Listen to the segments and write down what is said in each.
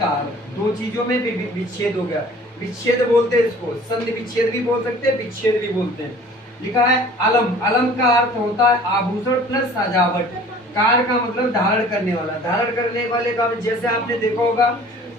Car, दो चीजों में विच्छेद हो गया। विच्छेद बोलते हैं इसको, संधि विच्छेद भी बोल सकते हैं, विच्छेद भी बोलते हैं। लिखा है अलम। अलम का अर्थ होता है आभूषण प्लस सजावट। कार का मतलब धारण करने वाला, धारण करने वाले का जैसे आपने देखा होगा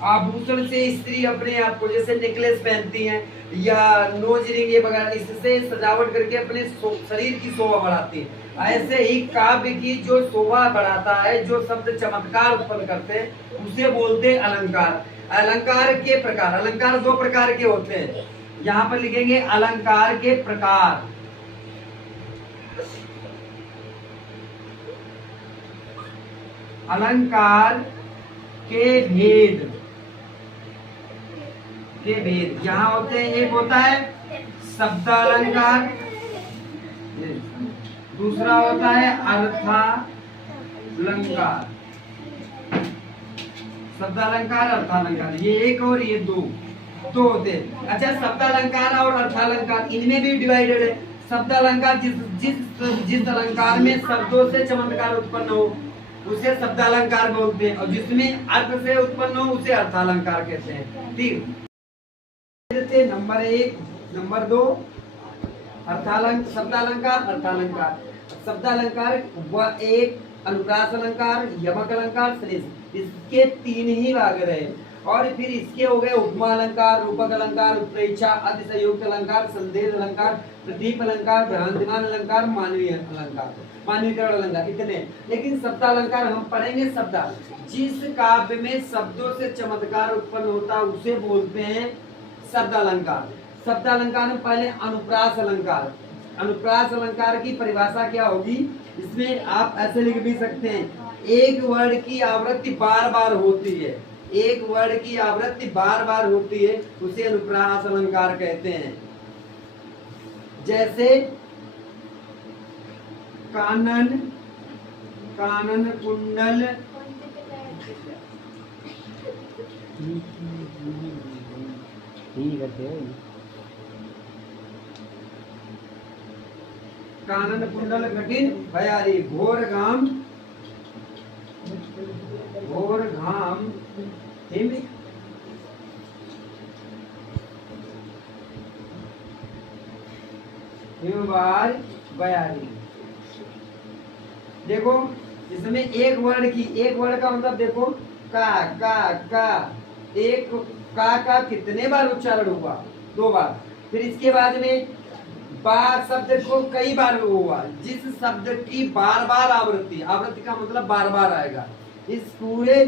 आभूषण से स्त्री अपने आप को जैसे नेकलेस पहनती हैं या नोज रिंग ये वगैरह, इससे सजावट करके अपने शरीर की शोभा बढ़ाती है। ऐसे ही काव्य की जो शोभा बढ़ाता है, जो शब्द चमत्कार उत्पन्न करते हैं, उसे बोलते हैं अलंकार। अलंकार के प्रकार, अलंकार दो प्रकार के होते हैं। यहाँ पर लिखेंगे अलंकार के प्रकार। अलंकार के भेद, के भेद यहाँ होते हैं। एक होता है शब्दालंकार, दूसरा होता है अर्थालंकार। शब्दालंकार, अर्थालंकार, ये एक और ये दो होते हैं। अच्छा, शब्दालंकार और अर्थालंकार इनमें भी डिवाइडेड है। शब्दालंकार जिस अलंकार में शब्दों से चमत्कार उत्पन्न हो उसे शब्दालंकार बोलते हैं, और जिसमें अर्थ से उत्पन्न हो उसे अर्थालंकार कहते हैं। ठीक, नंबर 1, नंबर 2 शब्दालंकार, अर्थालंकार। शब्दालंकार वह एक अनुप्रास अलंकार, यमक अलंकार, श्लेष, इसके 3 ही भाग रहे। और फिर इसके हो गए उपमा अलंकार, रूपक अलंकार, उत्प्रेक्षा, अतिशयोक्त अलंकार, संदेश अलंकार, प्रदीप अलंकार, भ्रांतिमान अलंकार, मानवीय अलंकार, मानवीकरण अलंकार, इतने। लेकिन शब्दालंकार हम पढ़ेंगे। शब्द जिस काव्य में शब्दों से चमत्कार उत्पन्न होता है उसे बोलते हैं शब्दालंकार। शब्दालंकार में पहले अनुप्रास अलंकार। अनुप्रास अलंकार की परिभाषा क्या होगी, इसमें आप ऐसे लिख भी सकते हैं, एक वर्ड की आवृत्ति बार बार होती है, एक वर्ड की आवृत्ति बार बार होती है, उसे अनुप्रास अलंकार कहते हैं। जैसे कानन, कानन कुंडल, कानन कुंडल कठिन भयारी, घोर घाम, घोर घाम हिम, हिमवार बयारी। देखो इसमें एक वर्ड का मतलब देखो का एक का कितने बार उच्चारण हुआ, 2 बार। फिर इसके बाद में बार शब्द को कई बार हुआ, जिस शब्द की बार बार आवृत्ति, आवृत्ति का मतलब बार बार आएगा। इस पूरे